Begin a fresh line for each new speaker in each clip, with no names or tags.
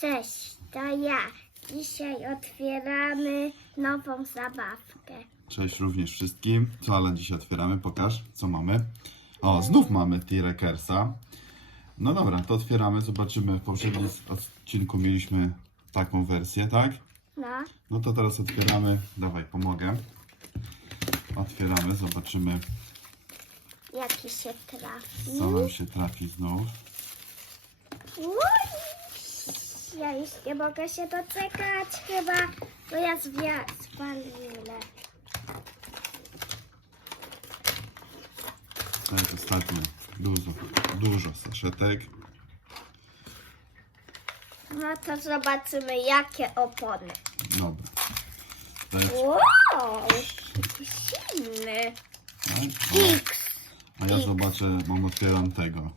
Cześć, to ja. Dzisiaj otwieramy nową zabawkę.
Cześć również wszystkim. Co ale dzisiaj otwieramy? Pokaż, co mamy. O, znów mamy T-Rekersa. No dobra, to otwieramy, zobaczymy. W poprzednim odcinku mieliśmy taką wersję, tak?
No,
No to teraz otwieramy. Dawaj, pomogę. Otwieramy, zobaczymy,
jaki się trafi.
co nam się trafi znów.
Uj, Ja już nie mogę się doczekać chyba, bo ja zwalnę.
Tak, ostatnio dużo, dużo saszetek.
No to zobaczymy jakie opony.
Dobra.
Wow, jaki silny.
tak? O.
X.
A ja zobaczę, mam otwieram tego.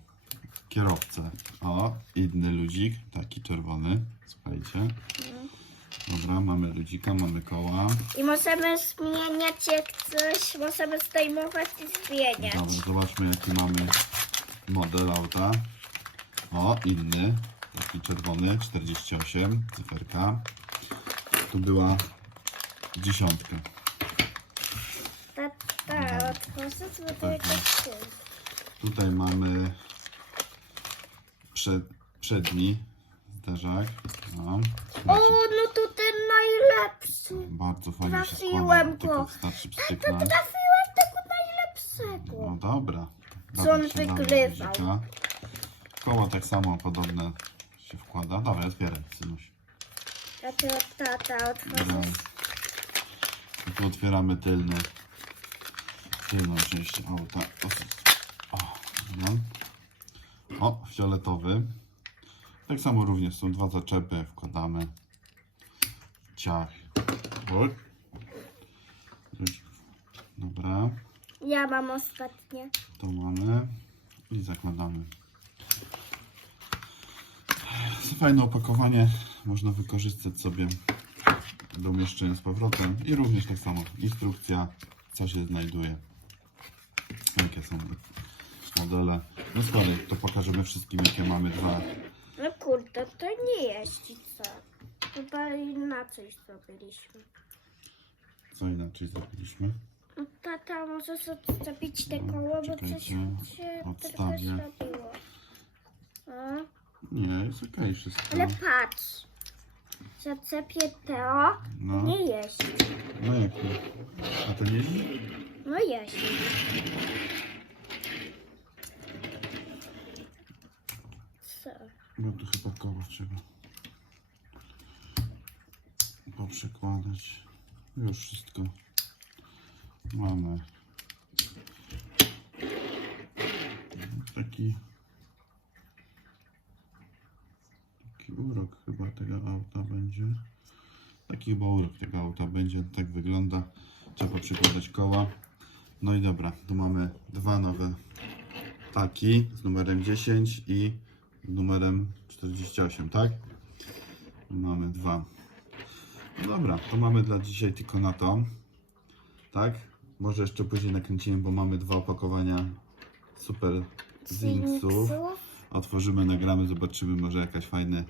Kierowcę. O, inny ludzik, taki czerwony. Słuchajcie. Dobra, mamy ludzika, mamy koła.
I możemy zmieniać jak coś, możemy zdejmować i zmieniać.
Dobra, zobaczmy jaki mamy model auta. O, inny, taki czerwony, 48, cyferka. Tu była dziesiątka.
Tata, otworzę bo to
Tak,
tu.
Tutaj mamy przed, przedni zderzak. No,
O,
słuchajcie.
no to ten najlepszy.
Bardzo fajnie się
Trafiłem go.
Tylko wystarczy
To trafiłem tego najlepszego.
No dobra.
Co on wygrywał?
guzika. Koło tak samo podobne się wkłada. Dawaj, otwieraj, synuś.
A ty od tata
Dobra.
otworzysz.
I tu otwieramy tylny, tylną część auta. O, o, dobra. O, fioletowy. Tak samo również są dwa zaczepy, wkładamy. Ciach. Oj. Dobra.
Ja mam ostatnie.
To mamy i zakładamy. Fajne opakowanie można wykorzystać sobie do umieszczenia z powrotem i również tak samo instrukcja, co się znajduje, jakie są modele. No sorry, to pokażemy wszystkim jakie mamy dwa.
No kurde, to nie jeździ co? Chyba inaczej zrobiliśmy.
Co inaczej zrobiliśmy?
No Tata, możesz odstawić te
No,
koło, bo coś
czekajcie,
się trochę
odstawię.
zrobiło. No,
Nie, jest okej wszystko.
ale patrz. Zaczepię to,
No,
nie jeździ.
no jak to? A to nie jest?
No jeździ.
Bo tu chyba koło trzeba poprzekładać. Już wszystko mamy. Taki taki urok chyba tego auta będzie. Taki chyba urok tego auta będzie. Tak wygląda. Trzeba przykładać koła. No i dobra, tu mamy dwa nowe taki z numerem 10 i numerem 48, tak? Mamy dwa. No dobra, to mamy dla dzisiaj tylko na to. Tak? Może jeszcze później nakręcimy, bo mamy dwa opakowania super
Zinksów.
Otworzymy, nagramy, zobaczymy, może jakaś fajne.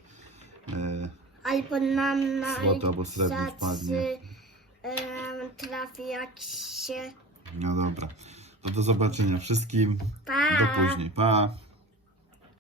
E,
Albo nam na
Złoty albo srebrny wpadnie.
em, trafi jak się
no dobra. To do zobaczenia wszystkim.
pa.
Do później. Pa!